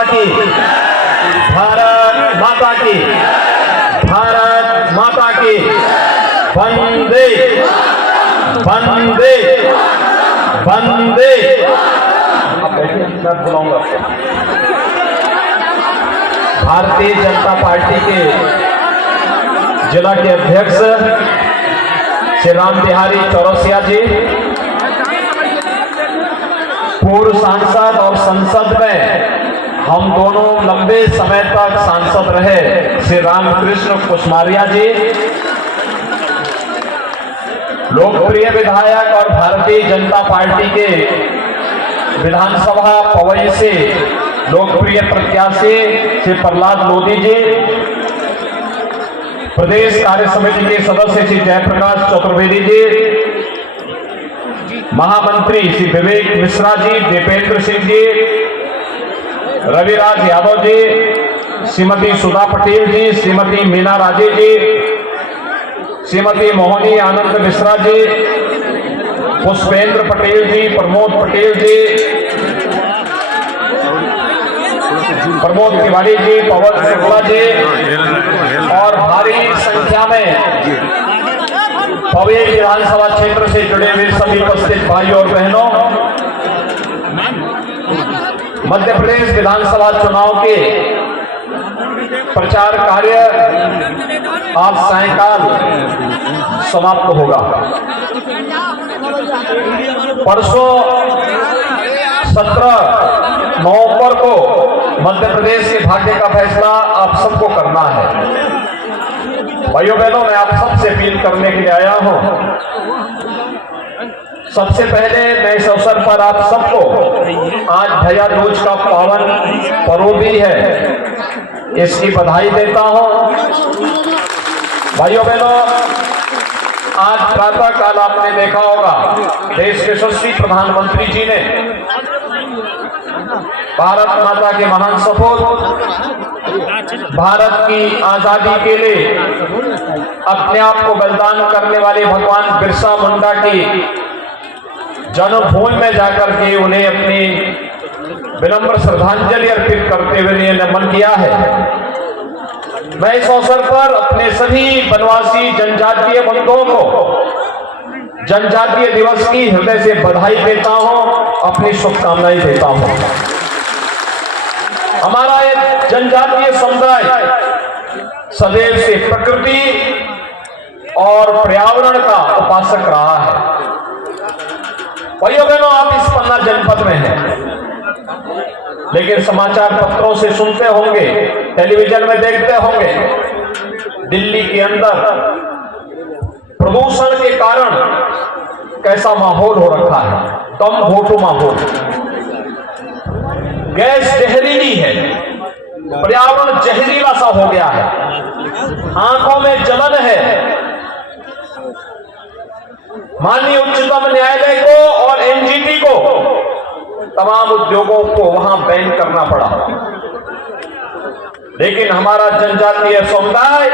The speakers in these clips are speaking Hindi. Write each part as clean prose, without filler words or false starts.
माता की, भारत माता की, भारत माता की। वंदे वंदे वंदे। आप बैठिए, मैं बुलाऊंगा। भारतीय जनता पार्टी के जिला के अध्यक्ष श्री राम बिहारी चौरसिया जी, पूर्व सांसद और संसद में हम दोनों लंबे समय तक सांसद रहे श्री रामकृष्ण कुशमारिया जी, लोकप्रिय विधायक और भारतीय जनता पार्टी के विधानसभा पवई से लोकप्रिय प्रत्याशी श्री प्रहलाद लोधी जी, प्रदेश कार्य समिति के सदस्य श्री जयप्रकाश चतुर्वेदी जी, महामंत्री श्री विवेक मिश्रा जी, दीपेंद्र सिंह जी, रविराज यादव जी, श्रीमती सुधा पटेल जी, श्रीमती मीना राजे जी, श्रीमती मोहनी आनंद मिश्रा जी, पुष्पेंद्र पटेल जी, प्रमोद पटेल जी, प्रमोद तिवारी जी, पवन शुक्ला जी और भारी संख्या में पवई विधानसभा क्षेत्र से जुड़े हुए सभी उपस्थित भाइयों और बहनों, मध्य प्रदेश विधानसभा चुनाव के प्रचार कार्य आज सायंकाल समाप्त होगा। परसों 17 नवंबर को मध्य प्रदेश के भाग्य का फैसला आप सबको करना है। भाइयों बहनों, मैं आप सबसे अपील करने के लिए आया हूं। सबसे पहले मैं इस अवसर पर आप सबको, आज भैया दूज का पावन पर्व भी है, इसकी बधाई देता हूं। भाइयों बहनों, आज प्रातः काल आपने देखा होगा देश के यशस्वी प्रधानमंत्री जी ने भारत माता के महान सपूत, भारत की आजादी के लिए अपने आप को बलिदान करने वाले भगवान बिरसा मुंडा की जन्मभूमि में जाकर के उन्हें अपनी विनम्र श्रद्धांजलि अर्पित करते हुए नमन किया है। मैं इस अवसर पर अपने सभी वनवासी जनजातीय बंधुओं को जनजातीय दिवस की हृदय से बधाई देता हूं, अपनी शुभकामनाएं देता हूं। हमारा एक जनजातीय समुदाय सदैव से प्रकृति और पर्यावरण का उपासक रहा है। भाइयों बहनों, आप इस पन्ना जनपद में हैं, लेकिन समाचार पत्रों से सुनते होंगे, टेलीविजन में देखते होंगे, दिल्ली के अंदर प्रदूषण के कारण कैसा माहौल हो रखा है, कम घोटू माहौल। गैस जहरीली है, पर्यावरण जहरीला सा हो गया है, आंखों में जलन है। माननीय उच्चतम न्यायालय को और एनजीटी को, तमाम उद्योगों को वहां बैन करना पड़ा, लेकिन हमारा जनजातीय समुदाय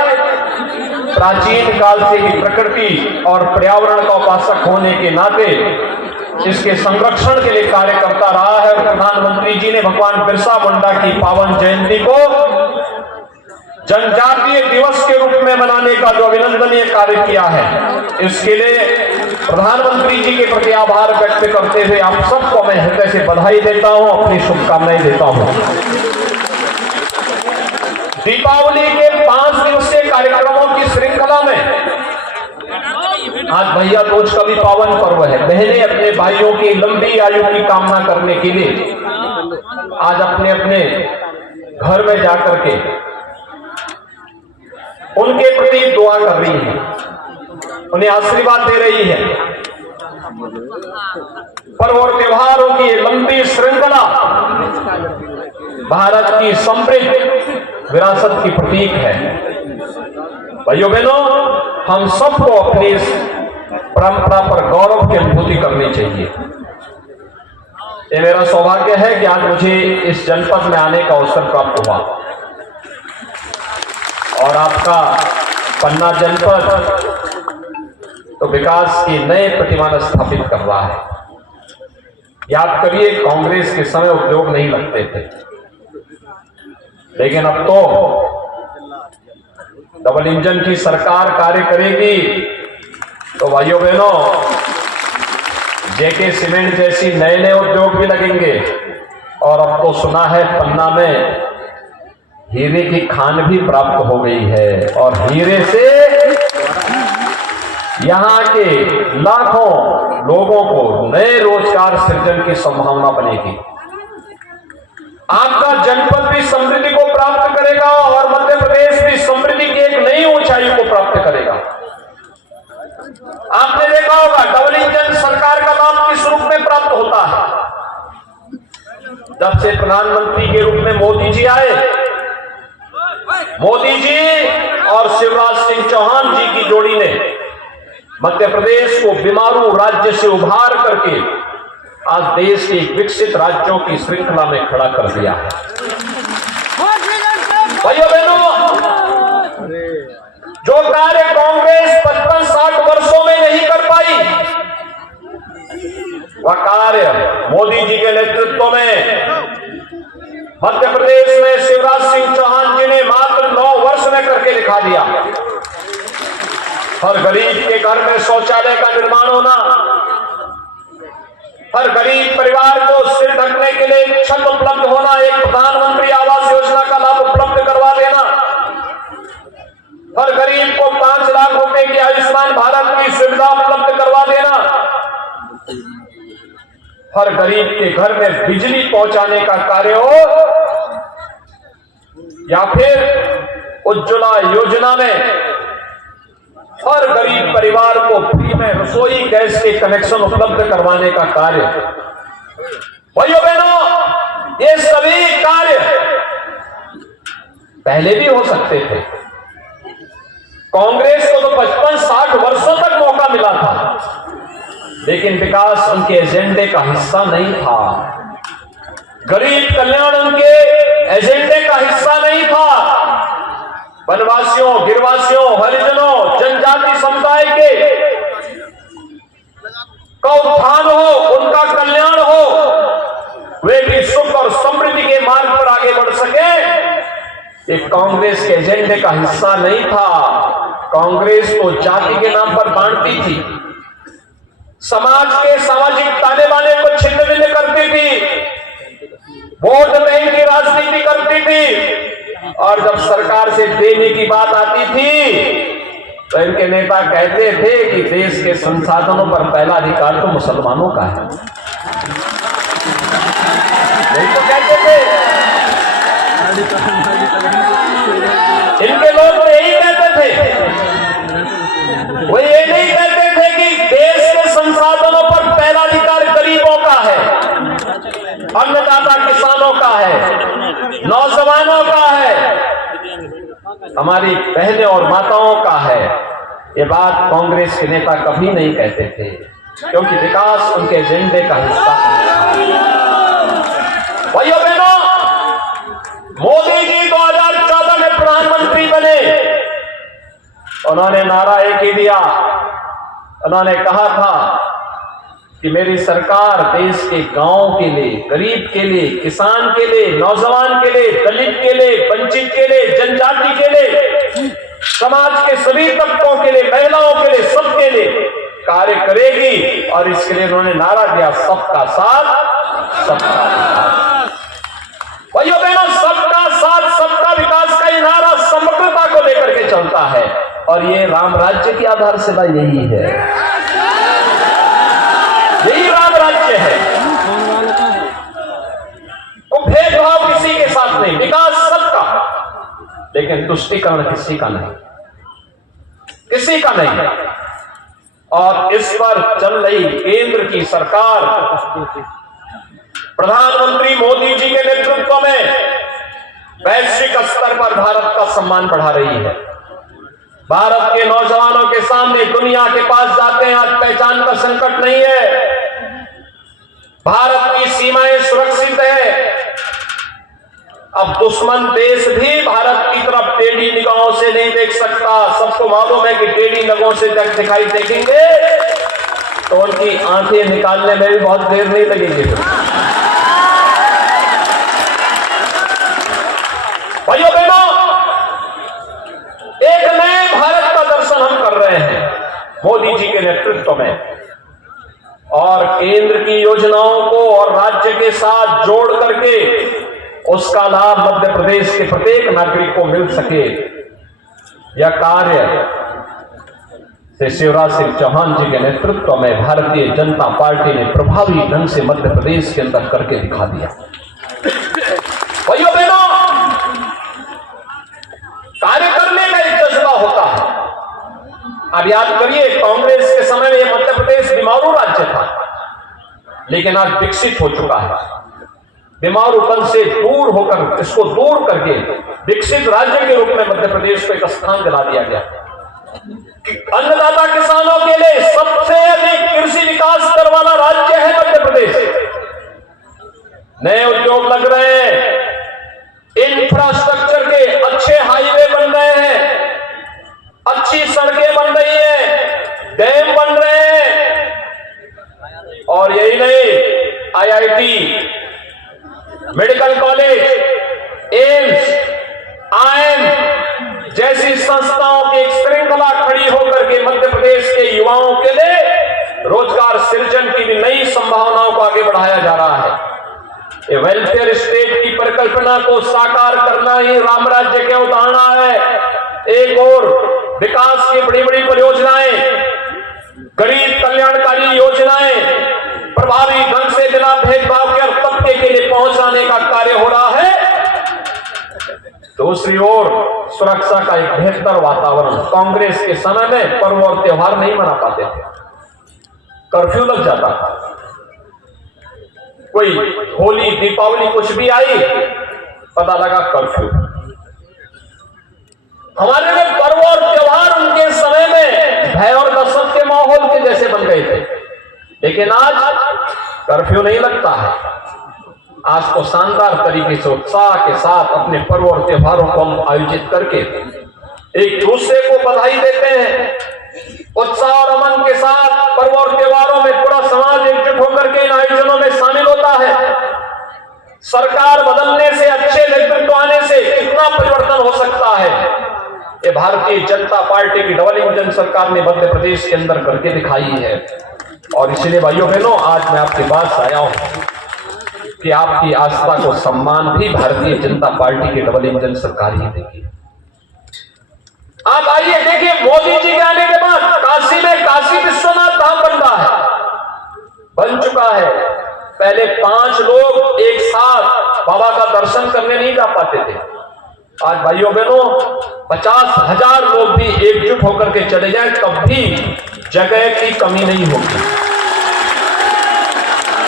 प्राचीन काल से ही प्रकृति और पर्यावरण का उपासक होने के नाते इसके संरक्षण के लिए कार्य करता रहा है। प्रधानमंत्री जी ने भगवान बिरसा मुंडा की पावन जयंती को जनजातीय दिवस के रूप में मनाने का जो अभिनंदनीय कार्य किया है, इसके लिए प्रधानमंत्री जी के प्रति आभार व्यक्त करते हुए आप सबको मैं हृदय से बधाई देता हूं, अपनी शुभकामनाएं देता हूं। दीपावली के 5 दिवसीय कार्यक्रमों की श्रृंखला में आज भैया दूज का भी पावन पर्व है। बहनें अपने भाइयों की लंबी आयु की कामना करने के लिए आज अपने अपने घर में जाकर के उनके प्रति दुआ कर रही है, उन्हें आशीर्वाद दे रही है। पर्व और त्योहारों की लंबी श्रृंखला भारत की समृद्ध विरासत की प्रतीक है। भाइयों बहनों, हम सबको अपनी इस परंपरा पर गौरव की अनुभूति करनी चाहिए। ये मेरा सौभाग्य है कि आज मुझे इस जनपद में आने का अवसर प्राप्त हुआ और आपका पन्ना जनपद तो विकास की नए प्रतिमान स्थापित कर रहा है। याद करिए, कांग्रेस के समय उद्योग नहीं लगते थे, लेकिन अब तो डबल इंजन की सरकार कार्य करेगी तो भाइयों बहनों, जेके सीमेंट जैसी नए नए उद्योग भी लगेंगे। और अब तो सुना है पन्ना में हीरे की खान भी प्राप्त हो गई है और हीरे से यहां के लाखों लोगों को नए रोजगार सृजन की संभावना बनेगी। आपका जनपद भी समृद्धि को प्राप्त करेगा और मध्य प्रदेश भी समृद्धि की एक नई ऊंचाई को प्राप्त करेगा। आपने देखा होगा डबल इंजन सरकार का लाभ किस रूप में प्राप्त होता है। जब से प्रधानमंत्री के रूप में मोदी जी आए, मोदी जी और शिवराज सिंह चौहान जी की जोड़ी ने मध्य प्रदेश को बीमारू राज्य से उभार करके आज देश के विकसित राज्यों की श्रृंखला में खड़ा कर दिया है। भाइयों बहनों, जो कार्य कांग्रेस 55-60 वर्षों में नहीं कर पाई, वह कार्य मोदी जी के नेतृत्व में मध्य प्रदेश में शिवराज सिंह चौहान जी ने मात्र 9 वर्ष में करके दिखा दिया। हर गरीब के घर में शौचालय का निर्माण होना, हर गरीब परिवार को सिर ढकने के लिए छत उपलब्ध होना, एक प्रधानमंत्री आवास योजना का लाभ उपलब्ध करवा देना, हर गरीब को 5 लाख रुपए की आयुष्मान भारत की सुविधा उपलब्ध करवा देना, हर गरीब के घर में बिजली पहुंचाने का कार्य हो, या फिर उज्ज्वला योजना में हर गरीब परिवार को फ्री में रसोई गैस के कनेक्शन उपलब्ध करवाने का कार्य। भाइयों बहनों, ये सभी कार्य पहले भी हो सकते थे। कांग्रेस को तो 55-60 वर्षों तक मौका मिला था, लेकिन विकास उनके एजेंडे का हिस्सा नहीं था। गरीब कल्याण उनके एजेंडे का हिस्सा नहीं था। वनवासियों, गिरवासियों, हरिजनों, जनजाति समुदाय के का उत्थान हो, उनका कल्याण हो, वे भी सुख और समृद्धि के मार्ग पर आगे बढ़ सके, ये कांग्रेस के एजेंडे का हिस्सा नहीं था। कांग्रेस को जाति के नाम पर बांटती थी, समाज के सामाजिक ताने बाने को छिन्न भिन्न करती थी, वोट बैंक की राजनीति करती थी, और जब सरकार से देने की बात आती थी तो इनके नेता कहते थे कि देश के संसाधनों पर पहला अधिकार तो मुसलमानों का है। यही तो कहते थे इनके लोग, तो यही कहते थे। वो ये नहीं कहते थे कि देश के संसाधनों पर पहला अधिकार गरीबों का है, अन्नदाता किसानों का है, नौजवानों का है, हमारी बहनें और माताओं का है। ये बात कांग्रेस के नेता कभी नहीं कहते थे, क्योंकि विकास उनके एजेंडे का हिस्सा है। भाइयों बहनों, मोदी जी 2014 में प्रधानमंत्री बने, उन्होंने नारा एक ही दिया, उन्होंने कहा था कि मेरी सरकार देश के गांव के लिए, गरीब के लिए, किसान के लिए, नौजवान के लिए, दलित के लिए, वंचित के लिए, जनजाति के लिए, समाज के सभी तबकों के लिए, महिलाओं के लिए, सबके लिए कार्य करेगी। और इसके लिए उन्होंने नारा दिया, सबका साथ सबका विकास। भाइयों बहनों, सबका साथ सबका विकास का ये नारा समग्रता को लेकर के चलता है, और ये राम राज्य की आधारशिला यही है, यही राम राज्य है। वो भेदभाव किसी के साथ नहीं, विकास सबका, लेकिन तुष्टीकरण किसी का नहीं, किसी का नहीं। और इस पर चल रही केंद्र की सरकार प्रधानमंत्री मोदी जी के नेतृत्व में वैश्विक स्तर पर भारत का सम्मान बढ़ा रही है। भारत के नौजवानों के सामने दुनिया के पास जाते हैं, आज पहचान का संकट नहीं है, भारत की सीमाएं सुरक्षित है। अब दुश्मन देश भी भारत की तरफ टेढ़ी निगाहों से नहीं देख सकता। सबको मालूम है कि टेढ़ी निगाहों से दिखाई देखेंगे तो उनकी आंखें निकालने में भी बहुत देर नहीं लगेगी। में और केंद्र की योजनाओं को और राज्य के साथ जोड़ करके उसका लाभ मध्य प्रदेश के प्रत्येक नागरिक को मिल सके, यह कार्य श्री शिवराज सिंह चौहान जी के नेतृत्व में भारतीय जनता पार्टी ने प्रभावी ढंग से मध्य प्रदेश के अंदर करके दिखा दिया। भाइयों बहनों, कार्य करने का एक जज्बा होता है। अब याद करिए, कांग्रेस के समय में मध्य प्रदेश बीमारू राज्य था, लेकिन आज विकसित हो चुका है। बीमारूपन से दूर होकर, इसको दूर करके विकसित राज्य के रूप में मध्य प्रदेश को एक स्थान दिला दिया गया। अन्नदाता किसानों के लिए सबसे अधिक कृषि विकास कर वाला राज्य है मध्य प्रदेश। नए उद्योग लग रहे हैं, इंफ्रास्ट्रक्चर के अच्छे हाईवे बन रहे हैं, अच्छी सड़कें बन रही है, डैम बन रहे हैं, और यही नहीं, IIT, medical college, AIIMS, IIM जैसी संस्थाओं की एक श्रृंखला खड़ी होकर के मध्य प्रदेश के युवाओं के लिए रोजगार सृजन की भी नई संभावनाओं को आगे बढ़ाया जा रहा है। ये वेलफेयर स्टेट की परिकल्पना को साकार करना ही राम राज्य की अवधारणा है। एक और विकास की बड़ी बड़ी परियोजनाएं, गरीब कल्याणकारी योजनाएं प्रभावी ढंग से बिना भेदभाव के और तबके के लिए पहुंचाने का कार्य हो रहा है। दूसरी ओर सुरक्षा का एक बेहतर वातावरण। कांग्रेस के समय में पर्व और त्योहार नहीं मना पाते थे, कर्फ्यू लग जाता था। कोई होली, दीपावली कुछ भी आई, पता लगा कर्फ्यू। हमारे लिए पर्व और त्योहार उनके समय में भय और दहशत के माहौल के जैसे बन गए थे, लेकिन आज कर्फ्यू नहीं लगता है। आज तो शानदार तरीके से उत्साह के साथ अपने पर्व और त्योहारों को हम आयोजित करके एक दूसरे को बधाई देते हैं। उत्साह और अमन के साथ पर्व और त्योहारों में पूरा समाज एकजुट होकर के इन आयोजनों में शामिल होता है। सरकार बदलने से, अच्छे नेतृत्व आने से कितना परिवर्तन हो सकता है, ये भारतीय जनता पार्टी की डबल इंजन सरकार ने मध्य प्रदेश के अंदर करके दिखाई है। और इसलिए भाइयों बहनों, आज मैं आपके पास आया हूं कि आपकी आस्था को सम्मान भी भारतीय जनता पार्टी की डबल इंजन सरकार ही देगी। आप आइए देखिए, मोदी जी के आने के बाद काशी में काशी विश्वनाथ धाम बन रहा है, बन चुका है। पहले 5 लोग एक साथ बाबा का दर्शन करने नहीं जा पाते थे। आज भाइयों बहनों 50,000 लोग भी एकजुट होकर के चले जाएं, तब भी जगह की कमी नहीं होगी।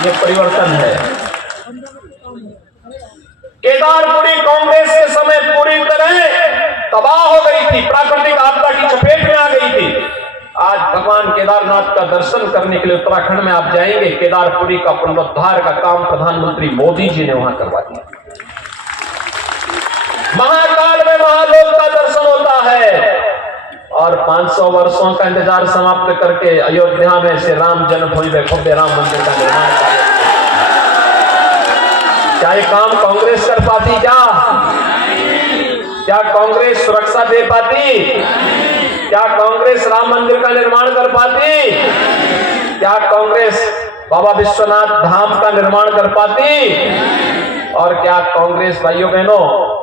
ये परिवर्तन है। केदारपुरी कांग्रेस के समय पूरी तरह तबाह हो गई थी, प्राकृतिक आपदा की चपेट में आ गई थी। आज भगवान केदारनाथ का दर्शन करने के लिए उत्तराखंड में आप जाएंगे, केदारपुरी का पुनरुद्धार का काम प्रधानमंत्री मोदी जी ने वहां करवा दिया। महाकाल में महालोक का दर्शन होता है, और 500 वर्षों का इंतजार समाप्त करके अयोध्या में श्री राम जन्मभूमि में भव्य राम मंदिर का निर्माण किया। क्या ये काम कांग्रेस कर पाती? क्या कांग्रेस सुरक्षा दे पाती? क्या कांग्रेस राम मंदिर का निर्माण कर पाती? क्या कांग्रेस बाबा विश्वनाथ धाम का निर्माण कर पाती? और क्या कांग्रेस भाइयों बहनों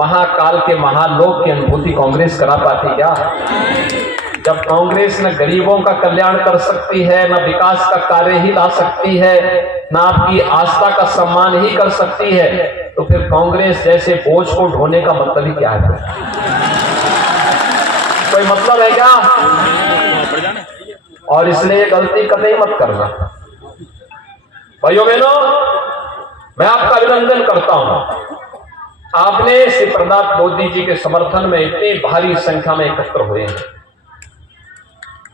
महाकाल के महालोक की अनुभूति कांग्रेस करा पाती? क्या जब कांग्रेस न गरीबों का कल्याण कर सकती है, न विकास का कार्य ही ला सकती है, न आपकी आस्था का सम्मान ही कर सकती है, तो फिर कांग्रेस जैसे बोझ को ढोने का मतलब ही क्या है? कोई मतलब है क्या? और इसलिए ये गलती कतई मत करना। भाइयों बहनों, मैं आपका अभिनंदन करता हूं। आपने श्री प्रहलाद मोदी जी के समर्थन में इतनी भारी संख्या में एकत्र हुए हैं।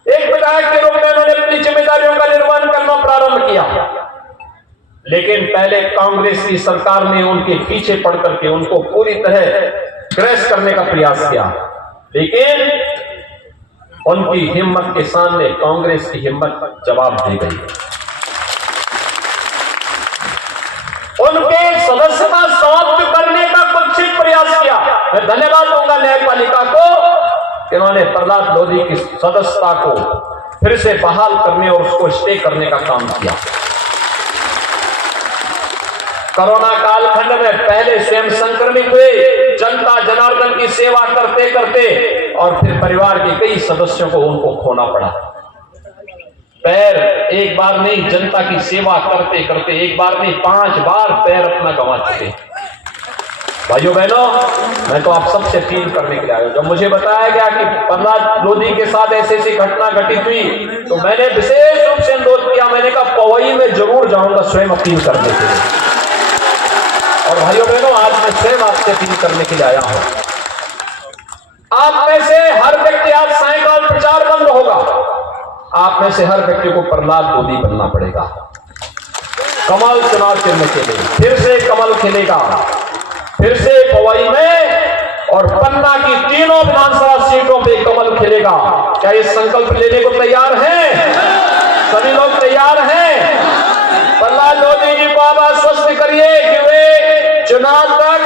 एक विधायक के रूप में उन्होंने अपनी जिम्मेदारियों का निर्वहन करना प्रारंभ किया, लेकिन पहले कांग्रेस की सरकार ने उनके पीछे पड़ करके उनको पूरी तरह क्रैश करने का प्रयास किया, लेकिन उनकी हिम्मत के सामने कांग्रेस की हिम्मत जवाब दे गई। उनके सदस्यता समाप्त करने का कुत्सित प्रयास किया। मैं धन्यवाद दूंगा न्यायपालिका को, इन्होंने प्रहलाद लोधी की सदस्यता को फिर से बहाल करने और उसको स्टे करने का काम किया। कोरोना कालखंड में पहले स्वयं संक्रमित हुए, जनता जनार्दन की सेवा करते करते और फिर परिवार के कई सदस्यों को उनको खोना पड़ा। पैर एक बार नहीं, जनता की सेवा करते करते एक बार नहीं 5 बार पैर अपना गंवा चुके। भाइयों बहनों, मैं तो आप सबसे अपील करने के लिए आया हूं। जब मुझे बताया गया कि प्रहलाद लोधी के साथ ऐसी ऐसी घटना घटित हुई तो मैंने विशेष रूप से अनुरोध किया। मैंने कहा पवई में जरूर जाऊंगा स्वयं अपील करने के लिए। और भाइयों बहनों, आज मैं स्वयं आपसे अपील करने के लिए आया हूं। आप में से हर व्यक्ति, आज सायंकाल प्रचार बंद होगा, आप में से हर व्यक्ति को प्रहलाद लोधी बनना पड़ेगा। कमल चुनाव चिन्ह खेले, फिर से कमल खेलेगा, फिर से पवई में और पन्ना की तीनों विधानसभा सीटों पे कमल खेलेगा। क्या ये संकल्प लेने को तैयार हैं? सभी लोग तैयार हैं? प्रहलाद लोधी जी को आप आश्वस्त करिए कि वे चुनाव तक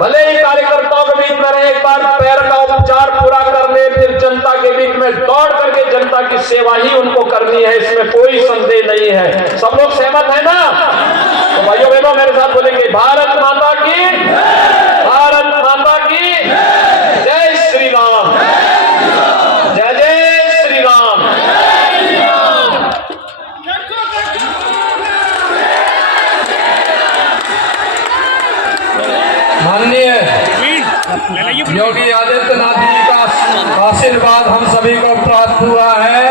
भले ही कार्यकर्ताओं के बीच में रहे, एक बार पैर का उपचार पूरा कर ले, फिर जनता के बीच में दौड़ करके जनता की सेवा ही उनको करनी है, इसमें कोई संदेह नहीं है। सब लोग सहमत है ना? तो भाइयों बहनों मेरे साथ बोलेंगे, भारत माता की, भारत माता की जय श्री राम, जय जय श्री राम। माननीय योगी आदित्यनाथ जी का आशीर्वाद हम सभी को प्राप्त हुआ है।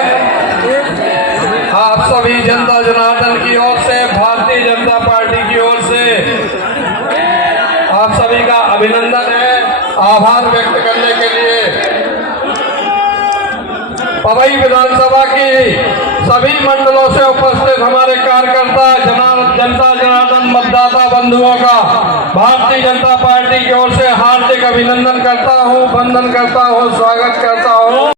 आप सभी जनता जनार्दन की ओर से, भारतीय जनता पार्टी की ओर से आप सभी का अभिनंदन है, आभार व्यक्त करने के लिए। पवई विधानसभा की सभी मंडलों से उपस्थित हमारे कार्यकर्ता, जनता जनार्दन मतदाता बंधुओं का भारतीय जनता पार्टी की ओर से हार्दिक अभिनंदन करता हूं, वंदन करता हूं, स्वागत करता हूं।